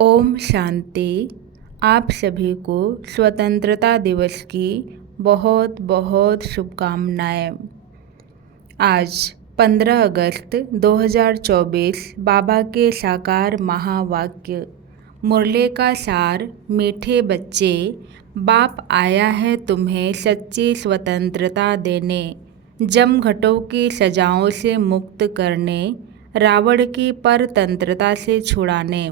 ओम शांति। आप सभी को स्वतंत्रता दिवस की बहुत बहुत शुभकामनाएं। आज 15 अगस्त 2024 बाबा के साकार महावाक्य मुरली का सार। मीठे बच्चे, बाप आया है तुम्हें सच्ची स्वतंत्रता देने, जमघटों की सजाओं से मुक्त करने, रावण की परतंत्रता से छुड़ाने।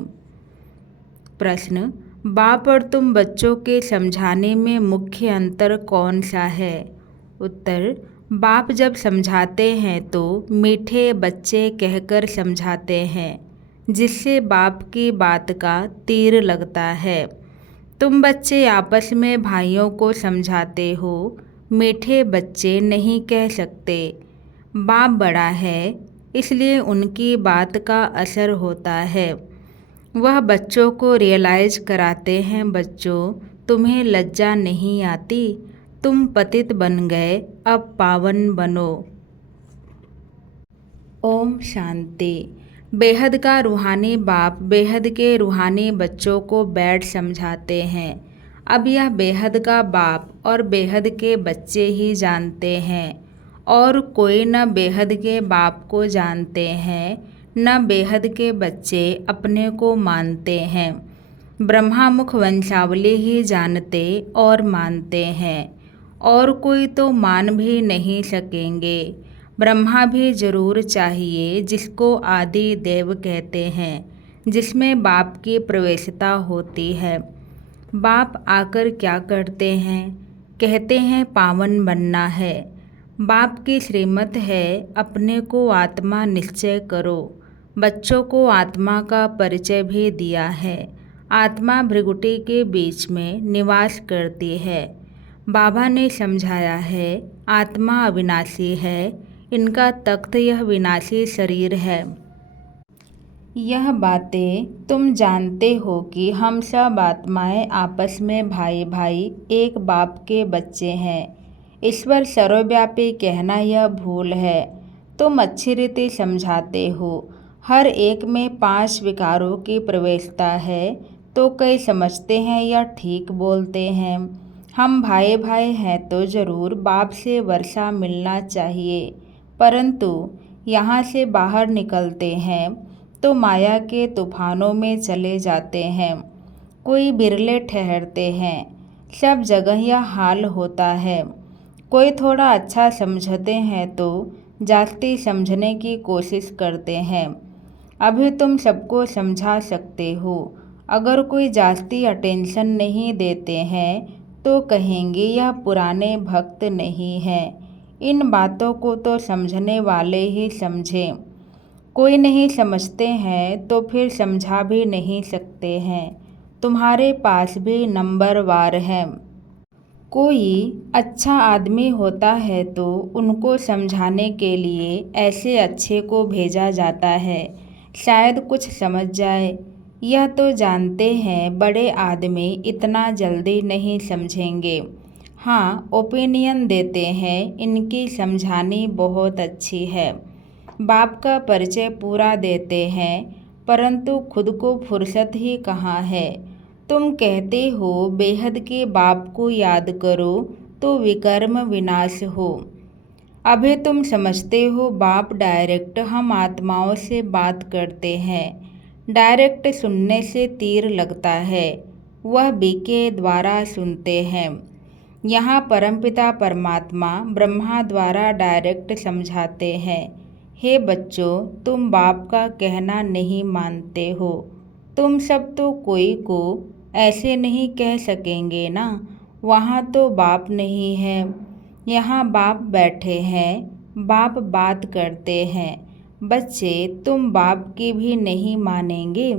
प्रश्न: बाप और तुम बच्चों के समझाने में मुख्य अंतर कौन सा है? उत्तर: बाप जब समझाते हैं तो मीठे बच्चे कहकर समझाते हैं, जिससे बाप की बात का तीर लगता है। तुम बच्चे आपस में भाइयों को समझाते हो, मीठे बच्चे नहीं कह सकते। बाप बड़ा है, इसलिए उनकी बात का असर होता है। वह बच्चों को रियलाइज कराते हैं, बच्चों तुम्हें लज्जा नहीं आती, तुम पतित बन गए, अब पावन बनो। ओम शांति। बेहद का रूहानी बाप बेहद के रूहानी बच्चों को बैठ समझाते हैं। अब यह बेहद का बाप और बेहद के बच्चे ही जानते हैं, और कोई न बेहद के बाप को जानते हैं, न बेहद के बच्चे अपने को मानते हैं। ब्रह्मामुख वंशावली ही जानते और मानते हैं, और कोई तो मान भी नहीं सकेंगे। ब्रह्मा भी जरूर चाहिए, जिसको आदि देव कहते हैं, जिसमें बाप की प्रवेशता होती है। बाप आकर क्या करते हैं? कहते हैं पावन बनना है। बाप की श्रीमत है, अपने को आत्मा निश्चय करो। बच्चों को आत्मा का परिचय भी दिया है। आत्मा भृगुटी के बीच में निवास करती है। बाबा ने समझाया है, आत्मा अविनाशी है, इनका तख्त यह विनाशी शरीर है। यह बातें तुम जानते हो कि हम सब आत्माएं आपस में भाई भाई एक बाप के बच्चे हैं। ईश्वर सर्वव्यापी कहना यह भूल है। तुम अच्छी रीति समझाते हो, हर एक में 5 विकारों की प्रवेशता है, तो कई समझते हैं यह ठीक बोलते हैं। हम भाई भाई हैं तो जरूर बाप से वर्षा मिलना चाहिए, परंतु यहाँ से बाहर निकलते हैं तो माया के तूफानों में चले जाते हैं। कोई बिरले ठहरते हैं, सब जगह यह हाल होता है। कोई थोड़ा अच्छा समझते हैं तो जास्ती समझने की कोशिश करते हैं। अभी तुम सबको समझा सकते हो। अगर कोई जास्ती अटेंशन नहीं देते हैं तो कहेंगे यह पुराने भक्त नहीं हैं। इन बातों को तो समझने वाले ही समझें। कोई नहीं समझते हैं तो फिर समझा भी नहीं सकते हैं। तुम्हारे पास भी नंबरवार है। कोई अच्छा आदमी होता है तो उनको समझाने के लिए ऐसे अच्छे को भेजा जाता है, शायद कुछ समझ जाए। यह तो जानते हैं बड़े आदमी इतना जल्दी नहीं समझेंगे। हाँ, ओपिनियन देते हैं, इनकी समझानी बहुत अच्छी है। बाप का परिचय पूरा देते हैं, परंतु खुद को फुर्सत ही कहाँ है। तुम कहते हो बेहद के बाप को याद करो तो विकर्म विनाश हो। अभी तुम समझते हो बाप डायरेक्ट हम आत्माओं से बात करते हैं। डायरेक्ट सुनने से तीर लगता है, वह बी के द्वारा सुनते हैं। यहाँ परमपिता परमात्मा ब्रह्मा द्वारा डायरेक्ट समझाते हैं। हे बच्चों, तुम बाप का कहना नहीं मानते हो। तुम सब तो कोई को ऐसे नहीं कह सकेंगे ना। वहाँ तो बाप नहीं है, यहाँ बाप बैठे हैं, बाप बात करते हैं। बच्चे, तुम बाप की भी नहीं मानेंगे।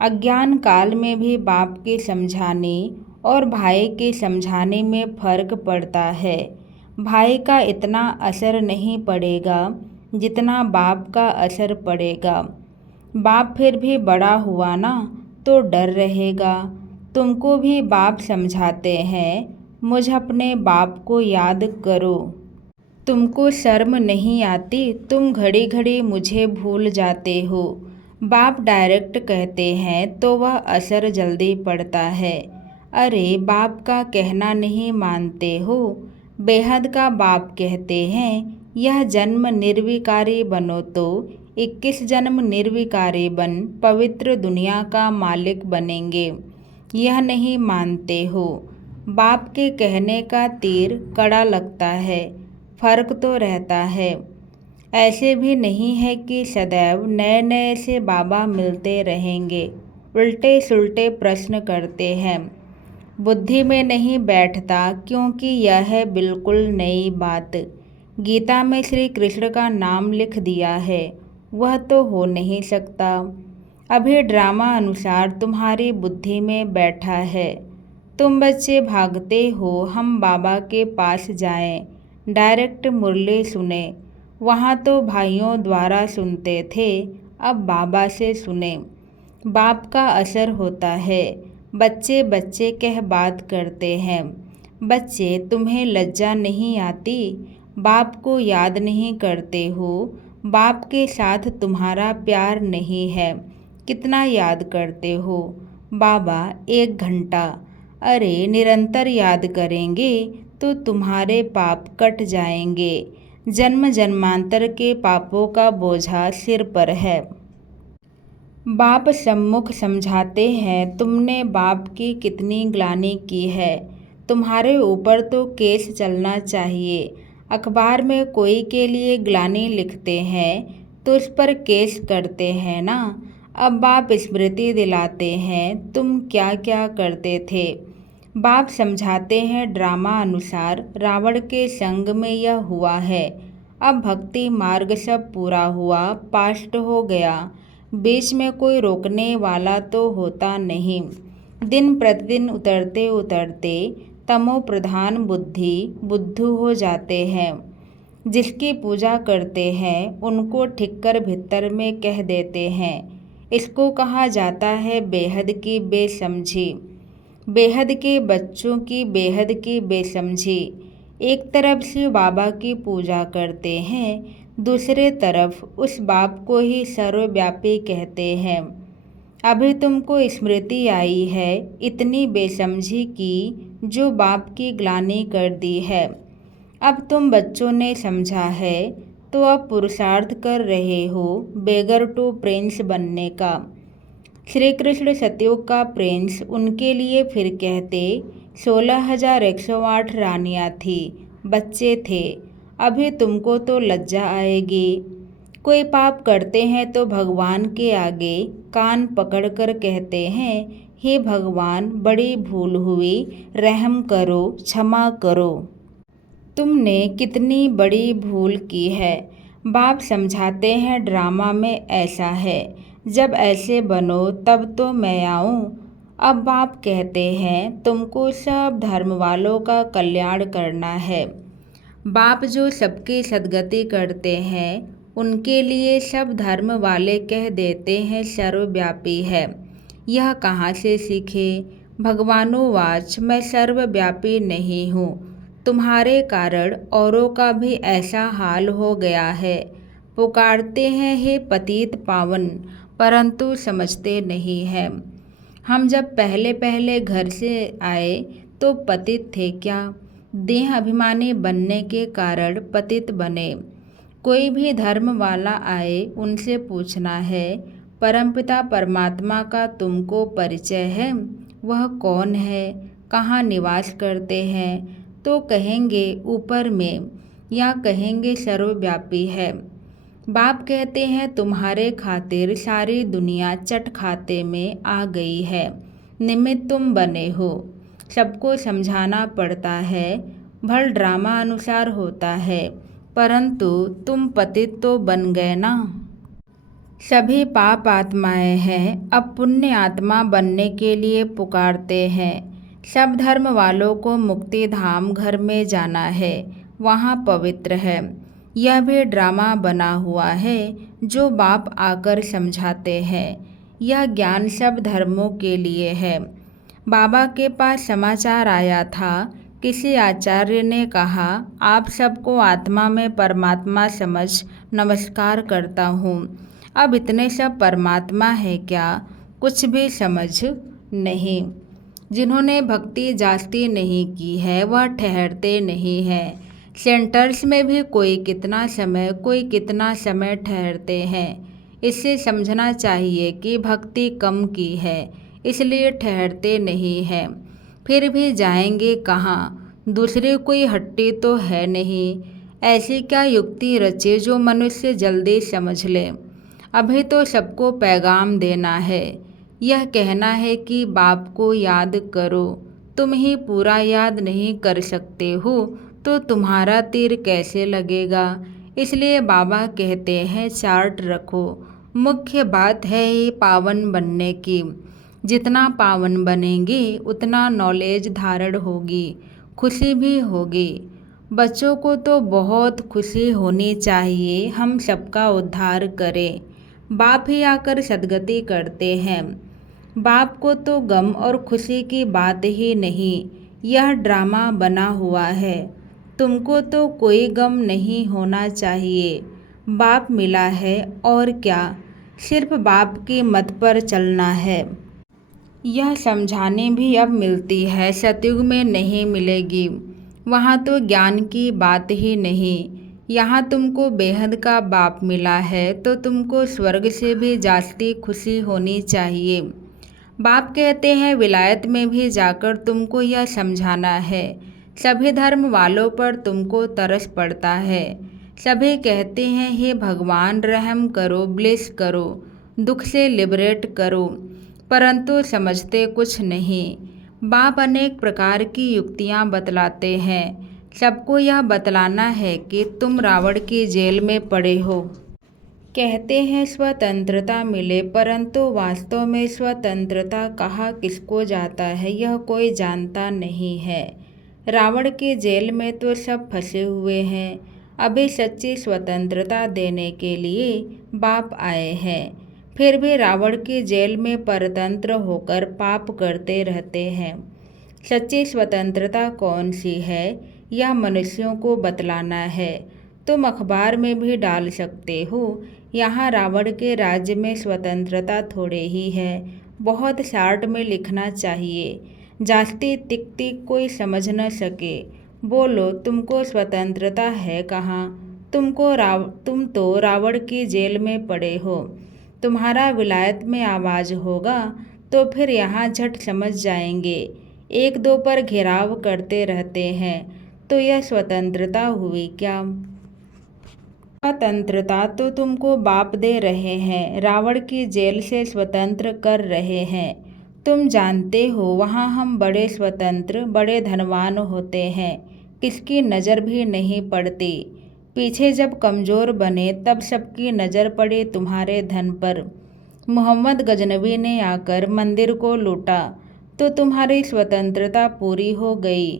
अज्ञान काल में भी बाप के समझाने और भाई के समझाने में फर्क पड़ता है। भाई का इतना असर नहीं पड़ेगा जितना बाप का असर पड़ेगा। बाप फिर भी बड़ा हुआ ना, तो डर रहेगा। तुमको भी बाप समझाते हैं, मुझ अपने बाप को याद करो। तुमको शर्म नहीं आती? तुम घड़ी घड़ी मुझे भूल जाते हो। बाप डायरेक्ट कहते हैं तो वह असर जल्दी पड़ता है। अरे बाप का कहना नहीं मानते हो। बेहद का बाप कहते हैं यह जन्म निर्विकारी बनो तो 21 जन्म निर्विकारी बन पवित्र दुनिया का मालिक बनेंगे। यह नहीं मानते हो। बाप के कहने का तीर कड़ा लगता है, फर्क तो रहता है। ऐसे भी नहीं है कि सदैव नए नए से बाबा मिलते रहेंगे। उल्टे सुल्टे प्रश्न करते हैं, बुद्धि में नहीं बैठता, क्योंकि यह है बिल्कुल नई बात। गीता में श्री कृष्ण का नाम लिख दिया है, वह तो हो नहीं सकता। अभी ड्रामा अनुसार तुम्हारी बुद्धि में बैठा है। तुम बच्चे भागते हो हम बाबा के पास जाएं, डायरेक्ट मुरली सुने। वहाँ तो भाइयों द्वारा सुनते थे, अब बाबा से सुने। बाप का असर होता है। बच्चे बच्चे कह बात करते हैं। बच्चे तुम्हें लज्जा नहीं आती? बाप को याद नहीं करते हो? बाप के साथ तुम्हारा प्यार नहीं है, कितना याद करते हो? बाबा 1 घंटा। अरे निरंतर याद करेंगे तो तुम्हारे पाप कट जाएंगे। जन्म जन्मांतर के पापों का बोझा सिर पर है। बाप सम्मुख समझाते हैं तुमने बाप की कितनी ग्लानि की है। तुम्हारे ऊपर तो केस चलना चाहिए। अखबार में कोई के लिए ग्लानि लिखते हैं तो उस पर केस करते हैं ना। अब बाप स्मृति दिलाते हैं तुम क्या क्या करते थे। बाप समझाते हैं ड्रामा अनुसार रावण के संग में यह हुआ है। अब भक्ति मार्ग सब पूरा हुआ, पास्ट हो गया। बीच में कोई रोकने वाला तो होता नहीं। दिन प्रतिदिन उतरते उतरते तमो प्रधान बुद्धि बुद्धू हो जाते हैं। जिसकी पूजा करते हैं उनको ठिक्कर भीतर में कह देते हैं। इसको कहा जाता है बेहद की बेसमझी। बेहद के बच्चों की बेहद की बेसमझी। एक तरफ से बाबा की पूजा करते हैं, दूसरे तरफ उस बाप को ही सर्वव्यापी कहते हैं। अभी तुमको स्मृति आई है इतनी बेसमझी की जो बाप की ग्लानि कर दी है। अब तुम बच्चों ने समझा है तो अब पुरुषार्थ कर रहे हो बेगर टू प्रिंस बनने का। श्री कृष्ण सतयुग का प्रिंस उनके लिए फिर कहते 16,108 रानियाँ थी, बच्चे थे। अभी तुमको तो लज्जा आएगी। कोई पाप करते हैं तो भगवान के आगे कान पकड़कर कहते हैं हे भगवान बड़ी भूल हुई, रहम करो, क्षमा करो। तुमने कितनी बड़ी भूल की है। बाप समझाते हैं ड्रामा में ऐसा है, जब ऐसे बनो तब तो मैं आऊँ। अब बाप कहते हैं तुमको सब धर्म वालों का कल्याण करना है। बाप जो सबकी सद्गति करते हैं उनके लिए सब धर्म वाले कह देते हैं सर्वव्यापी है। यह कहाँ से सीखे? भगवानुवाच मैं सर्वव्यापी नहीं हूँ। तुम्हारे कारण औरों का भी ऐसा हाल हो गया है। पुकारते हैं हे पतित पावन, परंतु समझते नहीं हैं। हम जब पहले पहले घर से आए तो पतित थे क्या? देह अभिमानी बनने के कारण पतित बने। कोई भी धर्म वाला आए उनसे पूछना है परमपिता परमात्मा का तुमको परिचय है? वह कौन है? कहाँ निवास करते हैं? तो कहेंगे ऊपर में, या कहेंगे सर्वव्यापी है। बाप कहते हैं तुम्हारे खातिर सारी दुनिया चट खाते में आ गई है। निमित्त तुम बने हो। सबको समझाना पड़ता है। भल ड्रामा अनुसार होता है, परंतु तुम पतित तो बन गए ना। सभी पाप आत्माएं हैं, अब पुण्य आत्मा बनने के लिए पुकारते हैं। सब धर्म वालों को मुक्ति धाम घर में जाना है, वहाँ पवित्र है। यह भी ड्रामा बना हुआ है जो बाप आकर समझाते हैं। यह ज्ञान सब धर्मों के लिए है। बाबा के पास समाचार आया था, किसी आचार्य ने कहा आप सबको आत्मा में परमात्मा समझ नमस्कार करता हूँ। अब इतने सब परमात्मा है क्या, कुछ भी समझ नहीं। जिन्होंने भक्ति जास्ती नहीं की है वह ठहरते नहीं हैं। सेंटर्स में भी कोई कितना समय ठहरते हैं। इससे समझना चाहिए कि भक्ति कम की है, इसलिए ठहरते नहीं हैं। फिर भी जाएंगे कहाँ, दूसरी कोई हट्टी तो है नहीं। ऐसी क्या युक्ति रचे जो मनुष्य जल्दी समझ ले। अभी तो सबको पैगाम देना है, यह कहना है कि बाप को याद करो। तुम ही पूरा याद नहीं कर सकते हो तो तुम्हारा तीर कैसे लगेगा। इसलिए बाबा कहते हैं चार्ट रखो। मुख्य बात है ही पावन बनने की। जितना पावन बनेंगे उतना नॉलेज धारण होगी, खुशी भी होगी। बच्चों को तो बहुत खुशी होनी चाहिए हम सबका उद्धार करें। बाप ही आकर सद्गति करते हैं। बाप को तो गम और खुशी की बात ही नहीं, यह ड्रामा बना हुआ है। तुमको तो कोई गम नहीं होना चाहिए, बाप मिला है और क्या, सिर्फ बाप की मत पर चलना है। यह समझाने भी अब मिलती है, सतयुग में नहीं मिलेगी। वहाँ तो ज्ञान की बात ही नहीं। यहाँ तुमको बेहद का बाप मिला है तो तुमको स्वर्ग से भी जास्ती खुशी होनी चाहिए। बाप कहते हैं विलायत में भी जाकर तुमको यह समझाना है। सभी धर्म वालों पर तुमको तरस पड़ता है। सभी कहते हैं हे भगवान रहम करो, ब्लेस करो, दुख से लिबरेट करो, परंतु समझते कुछ नहीं। बाप अनेक प्रकार की युक्तियाँ बतलाते हैं। सबको यह बतलाना है कि तुम रावण की जेल में पड़े हो। कहते हैं स्वतंत्रता मिले, परंतु वास्तव में स्वतंत्रता कहाँ किसको जाता है यह कोई जानता नहीं है। रावण की जेल में तो सब फंसे हुए हैं। अभी सच्ची स्वतंत्रता देने के लिए बाप आए हैं, फिर भी रावण की जेल में परतंत्र होकर पाप करते रहते हैं। सच्ची स्वतंत्रता कौन सी है यह मनुष्यों को बतलाना है। तुम अखबार में भी डाल सकते हो, यहाँ रावण के राज्य में स्वतंत्रता थोड़े ही है। बहुत शार्ट में लिखना चाहिए, जास्ती तिक तिक कोई समझ न सके। बोलो तुमको स्वतंत्रता है कहाँ। तुम तो रावण की जेल में पड़े हो। तुम्हारा विलायत में आवाज़ होगा तो फिर यहाँ झट समझ जाएंगे। एक दो पर घेराव करते रहते हैं तो यह स्वतंत्रता हुई क्या। स्वतंत्रता तो तुमको बाप दे रहे हैं, रावण की जेल से स्वतंत्र कर रहे हैं। तुम जानते हो वहाँ हम बड़े स्वतंत्र बड़े धनवान होते हैं, किसकी नज़र भी नहीं पड़ती। पीछे जब कमज़ोर बने तब सबकी नज़र पड़ी तुम्हारे धन पर। मोहम्मद गजनबी ने आकर मंदिर को लूटा तो तुम्हारी स्वतंत्रता पूरी हो गई।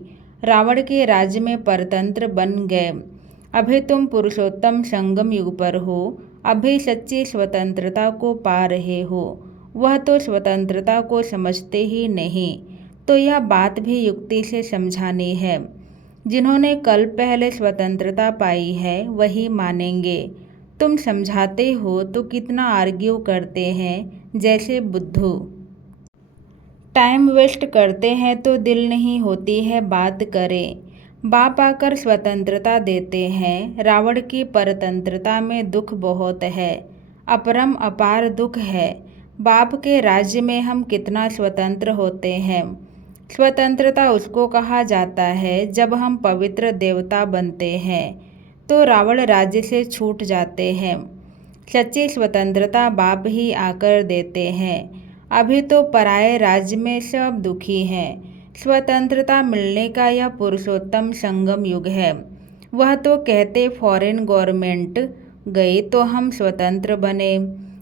रावण के राज्य में परतंत्र बन गए। अभी तुम पुरुषोत्तम संगम युग पर हो, अभी सच्ची स्वतंत्रता को पा रहे हो। वह तो स्वतंत्रता को समझते ही नहीं, तो यह बात भी युक्ति से समझानी है। जिन्होंने कल पहले स्वतंत्रता पाई है वही मानेंगे। तुम समझाते हो तो कितना आर्ग्यू करते हैं जैसे बुद्धू। टाइम वेस्ट करते हैं तो दिल नहीं होती है बात करें। बाप आकर स्वतंत्रता देते हैं। रावण की परतंत्रता में दुख बहुत है, अपरम अपार दुख है। बाप के राज्य में हम कितना स्वतंत्र होते हैं। स्वतंत्रता उसको कहा जाता है जब हम पवित्र देवता बनते हैं तो रावण राज्य से छूट जाते हैं। सच्ची स्वतंत्रता बाप ही आकर देते हैं। अभी तो पराये राज्य में सब दुखी हैं। स्वतंत्रता मिलने का यह पुरुषोत्तम संगम युग है। वह तो कहते फॉरेन गवर्नमेंट गई तो हम स्वतंत्र बने।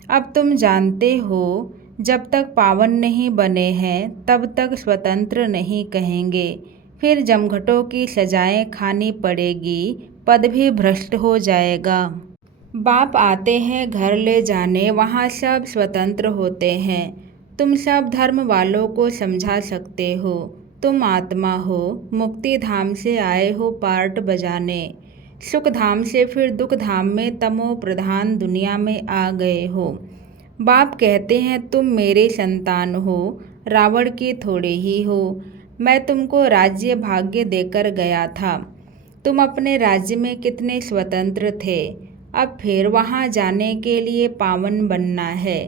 अब तुम जानते हो जब तक पावन नहीं बने हैं तब तक स्वतंत्र नहीं कहेंगे। फिर जमघटों की सजाएं खानी पड़ेगी, पद भी भ्रष्ट हो जाएगा। बाप आते हैं घर ले जाने, वहाँ सब स्वतंत्र होते हैं। तुम सब धर्म वालों को समझा सकते हो। तुम आत्मा हो, मुक्ति धाम से आए हो पार्ट बजाने। सुख धाम से फिर दुख धाम में तमो प्रधान दुनिया में आ गए हो। बाप कहते हैं तुम मेरे संतान हो, रावण के थोड़े ही हो। मैं तुमको राज्य भाग्य देकर गया था। तुम अपने राज्य में कितने स्वतंत्र थे, अब फिर वहाँ जाने के लिए पावन बनना है।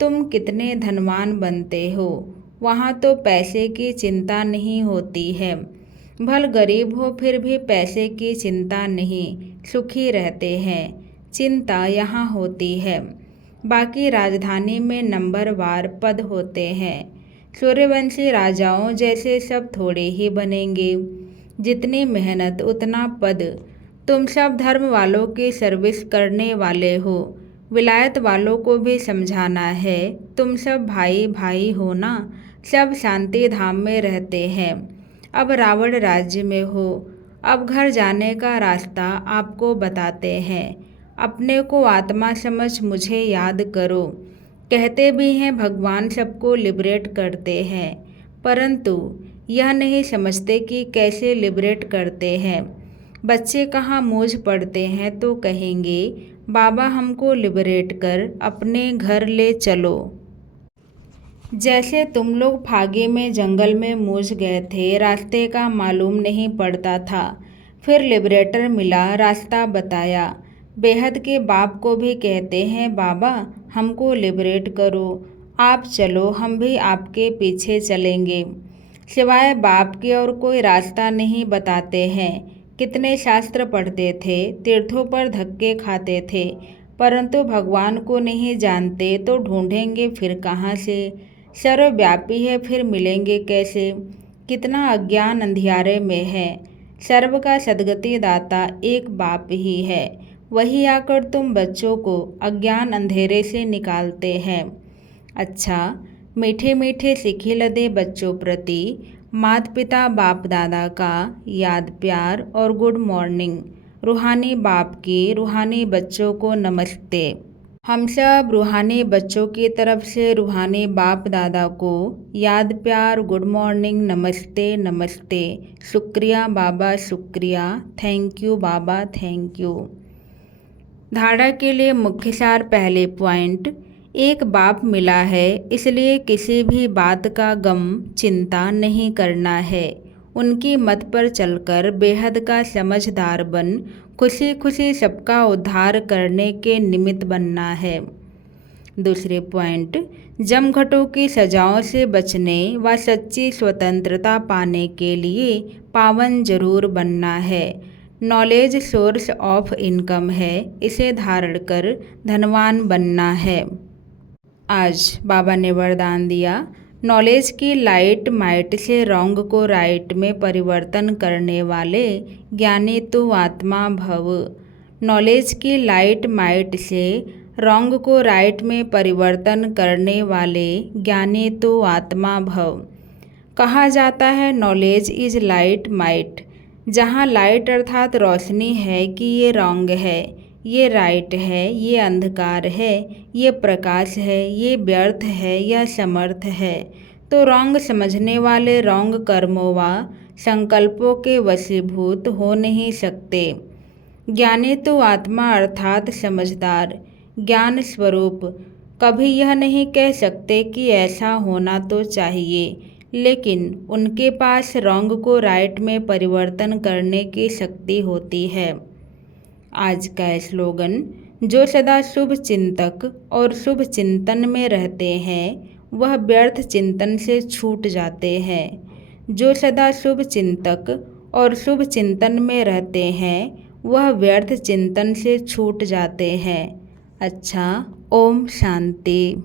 तुम कितने धनवान बनते हो, वहाँ तो पैसे की चिंता नहीं होती है। भल गरीब हो फिर भी पैसे की चिंता नहीं, सुखी रहते हैं। चिंता यहाँ होती है। बाकी राजधानी में नंबरवार पद होते हैं। सूर्यवंशी राजाओं जैसे सब थोड़े ही बनेंगे। जितनी मेहनत उतना पद। तुम सब धर्म वालों की सर्विस करने वाले हो। विलायत वालों को भी समझाना है, तुम सब भाई भाई हो ना। सब शांति धाम में रहते हैं। अब रावण राज्य में हो। अब घर जाने का रास्ता आपको बताते हैं। अपने को आत्मा समझ मुझे याद करो। कहते भी हैं भगवान सबको लिबरेट करते हैं, परंतु यह नहीं समझते कि कैसे लिबरेट करते हैं। बच्चे कहाँ मूझ पड़ते हैं तो कहेंगे बाबा हमको लिबरेट कर अपने घर ले चलो। जैसे तुम लोग फागे में जंगल में मूझ गए थे, रास्ते का मालूम नहीं पड़ता था, फिर लिबरेटर मिला, रास्ता बताया। बेहद के बाप को भी कहते हैं बाबा हमको लिबरेट करो, आप चलो हम भी आपके पीछे चलेंगे। सिवाय बाप के और कोई रास्ता नहीं बताते हैं। कितने शास्त्र पढ़ते थे, तीर्थों पर धक्के खाते थे, परंतु भगवान को नहीं जानते तो ढूंढेंगे फिर कहाँ से। सर्वव्यापी है फिर मिलेंगे कैसे। कितना अज्ञान अंधियारे में है। सर्व का सद्गति दाता एक बाप ही है, वही आकर तुम बच्चों को अज्ञान अंधेरे से निकालते हैं। अच्छा, मीठे मीठे सिखिल दे बच्चों प्रति माता पिता बाप दादा का याद प्यार और गुड मॉर्निंग। रूहानी बाप की रूहानी बच्चों को नमस्ते। हम सब रूहानी बच्चों की तरफ से रूहानी बाप दादा को याद प्यार गुड मॉर्निंग नमस्ते नमस्ते। शुक्रिया बाबा शुक्रिया, thank you Baba thank you. धारणा के लिए मुख्य सार पहले पॉइंट, एक बाप मिला है इसलिए किसी भी बात का गम चिंता नहीं करना है। उनकी मत पर चलकर बेहद का समझदार बन खुशी खुशी सबका उद्धार करने के निमित्त बनना है। दूसरे पॉइंट, जमघटों की सजाओं से बचने व सच्ची स्वतंत्रता पाने के लिए पावन जरूर बनना है। नॉलेज सोर्स ऑफ इनकम है, इसे धारण कर धनवान बनना है। आज बाबा ने वरदान दिया, नॉलेज की लाइट माइट से रॉन्ग को राइट में परिवर्तन करने वाले ज्ञानी तू आत्मा भव। नॉलेज की लाइट माइट से रॉन्ग को राइट में परिवर्तन करने वाले ज्ञानी तू आत्मा भव। कहा जाता है नॉलेज इज लाइट माइट। जहाँ लाइट अर्थात रोशनी है कि ये रॉन्ग है, ये राइट है, ये अंधकार है, ये प्रकाश है, ये व्यर्थ है या समर्थ है, तो रॉन्ग समझने वाले रॉन्ग कर्मों व संकल्पों के वशीभूत हो नहीं सकते। ज्ञानी तो आत्मा अर्थात समझदार ज्ञान स्वरूप कभी यह नहीं कह सकते कि ऐसा होना तो चाहिए, लेकिन उनके पास रॉन्ग को राइट में परिवर्तन करने की शक्ति होती है। आज का स्लोगन, जो सदा शुभ चिंतक और शुभ चिंतन में रहते हैं वह व्यर्थ चिंतन से छूट जाते हैं। जो सदा शुभ चिंतक और शुभ चिंतन में रहते हैं वह व्यर्थ चिंतन से छूट जाते हैं। अच्छा, ओम शांति।